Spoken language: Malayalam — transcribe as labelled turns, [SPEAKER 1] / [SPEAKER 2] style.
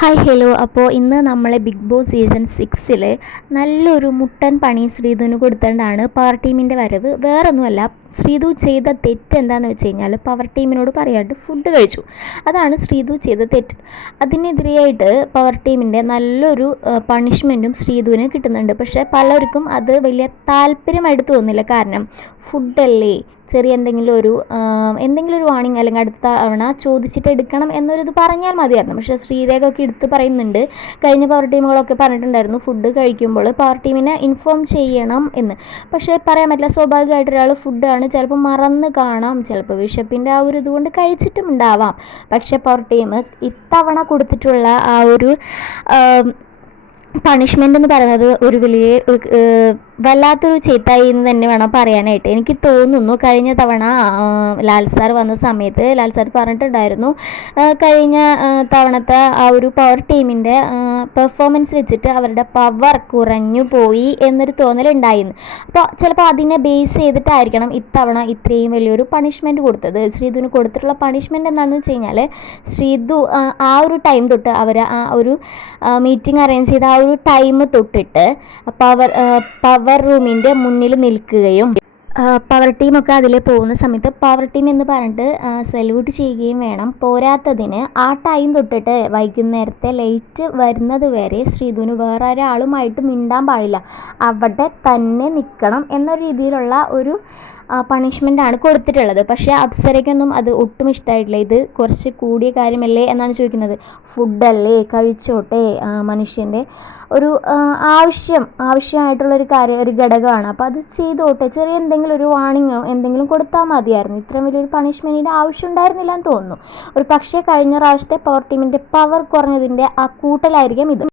[SPEAKER 1] ഹായ് ഹലോ അപ്പോൾ ഇന്ന് നമ്മളെ ബിഗ് ബോസ് സീസൺ സിക്സിൽ നല്ലൊരു മുട്ടൻ പണി ശ്രീധുവിന് കൊടുത്തുകൊണ്ടാണ് പവർ ടീമിന്റെ വരവ്. വേറൊന്നുമല്ല ശ്രീധു ചെയ്ത തെറ്റ് എന്താണെന്ന് വെച്ച് കഴിഞ്ഞാൽ പവർ ടീമിനോട് പറയാണ്ട് ഫുഡ് കഴിച്ചു. അതാണ് ശ്രീധു ചെയ്ത തെറ്റ്. അതിനെതിരെയായിട്ട് പവർ ടീമിന്റെ നല്ലൊരു പണിഷ്മെന്റും ശ്രീധുവിന് കിട്ടുന്നുണ്ട്. പക്ഷേ പലർക്കും അത് വലിയ താല്പര്യമായിട്ട് തോന്നില്ല. കാരണം ഫുഡല്ലേ ചെറിയ എന്തെങ്കിലും ഒരു എന്തെങ്കിലും ഒരു വാണിംഗ് അല്ലെങ്കിൽ അടുത്ത തവണ ചോദിച്ചിട്ട് എടുക്കണം എന്നൊരിത് പറഞ്ഞാൽ മതിയായിരുന്നു. പക്ഷേ ശ്രീരേഖ ഒക്കെ എടുത്ത് പറയുന്നുണ്ട്. കഴിഞ്ഞ പവർ ടീമുകളൊക്കെ പറഞ്ഞിട്ടുണ്ടായിരുന്നു ഫുഡ് കഴിക്കുമ്പോൾ പവർ ടീമിനെ ഇൻഫോം ചെയ്യണം എന്ന്. പക്ഷേ പറയാൻ പറ്റില്ല സ്വാഭാവികമായിട്ട് ഒരാൾ ഫുഡാണ് ചിലപ്പോൾ മറന്ന് കാണാം ചിലപ്പോൾ വിശപ്പിന്റെ ആ ഒരു ഇതുകൊണ്ട് കഴിച്ചിട്ടും ഉണ്ടാവാം. പക്ഷേ പവർ ടീം ഇത്തവണ കൊടുത്തിട്ടുള്ള ആ ഒരു പണിഷ്മെന്റ് എന്ന് പറയുന്നത് ഒരു വലിയ വല്ലാത്തൊരു ചീത്തായി എന്ന് തന്നെ വേണം പറയാനായിട്ട്. എനിക്ക് തോന്നുന്നു കഴിഞ്ഞ തവണ ലാൽ സാർ വന്ന സമയത്ത് ലാൽ സാർ പറഞ്ഞിട്ടുണ്ടായിരുന്നു കഴിഞ്ഞ തവണത്തെ ആ ഒരു പവർ ടീമിന്റെ പെർഫോമൻസ് വെച്ചിട്ട് അവരുടെ പവർ കുറഞ്ഞു പോയി എന്നൊരു തോന്നലുണ്ടായിരുന്നു. അപ്പോൾ ചിലപ്പോൾ അതിനെ ബേസ് ചെയ്തിട്ടായിരിക്കണം ഇത്തവണ ഇത്രയും വലിയൊരു പണിഷ്മെന്റ് കൊടുത്തത്. ശ്രീധുവിന് കൊടുത്തിട്ടുള്ള പണിഷ്മെന്റ് എന്താണെന്ന് വെച്ച് കഴിഞ്ഞാൽ ശ്രീധു ആ ഒരു ടൈം തൊട്ട് അവർ ആ ഒരു മീറ്റിംഗ് അറേഞ്ച് ചെയ്ത ആ ഒരു ടൈം തൊട്ടിട്ട് പവർ പവർ പവർ റൂമിന്റെ മുന്നിൽ നിൽക്കുകയും പവർ ടീമൊക്കെ അതിൽ പോകുന്ന സമയത്ത് പവർ ടീം എന്ന് പറഞ്ഞിട്ട് സല്യൂട്ട് ചെയ്യുകയും വേണം. പോരാത്തതിന് ആ ടൈം തൊട്ടിട്ട് വൈകുന്നേരത്തെ ലൈറ്റ് വരുന്നത് വരെ ശ്രീധുവിന് വേറെ ഒരാളുമായിട്ട് മിണ്ടാൻ പാടില്ല. അവിടെ തന്നെ നിൽക്കണം എന്ന രീതിയിലുള്ള ഒരു പണിഷ്മെന്റാണ് കൊടുത്തിട്ടുള്ളത്. പക്ഷേ അപ്സരയ്ക്കൊന്നും അത് ഒട്ടും ഇഷ്ടമായിട്ടില്ല ഇത് കുറച്ച് കൂടിയ കാര്യമല്ലേ എന്നാണ് ചോദിക്കുന്നത്. ഫുഡല്ലേ കഴിച്ചോട്ടെ മനുഷ്യന്റെ ഒരു ആവശ്യം ആവശ്യമായിട്ടുള്ളൊരു കാര്യം ഒരു ഘടകമാണ്. അപ്പോൾ അത് ചെയ്തോട്ടെ. ചെറിയ എന്തെങ്കിലും ഒരു വാണിങ്ങോ എന്തെങ്കിലും കൊടുത്താൽ മതിയായിരുന്നു. ഇത്രയും വലിയൊരു പണിഷ്മെന്റിന്റെ ആവശ്യം ഉണ്ടായിരുന്നില്ല എന്ന് തോന്നുന്നു. ഒരു പക്ഷേ കഴിഞ്ഞ പ്രാവശ്യത്തെ പവർ ടീമിന്റെ പവർ കുറഞ്ഞതിന്റെ ആ കൂട്ടലായിരിക്കും ഇത്.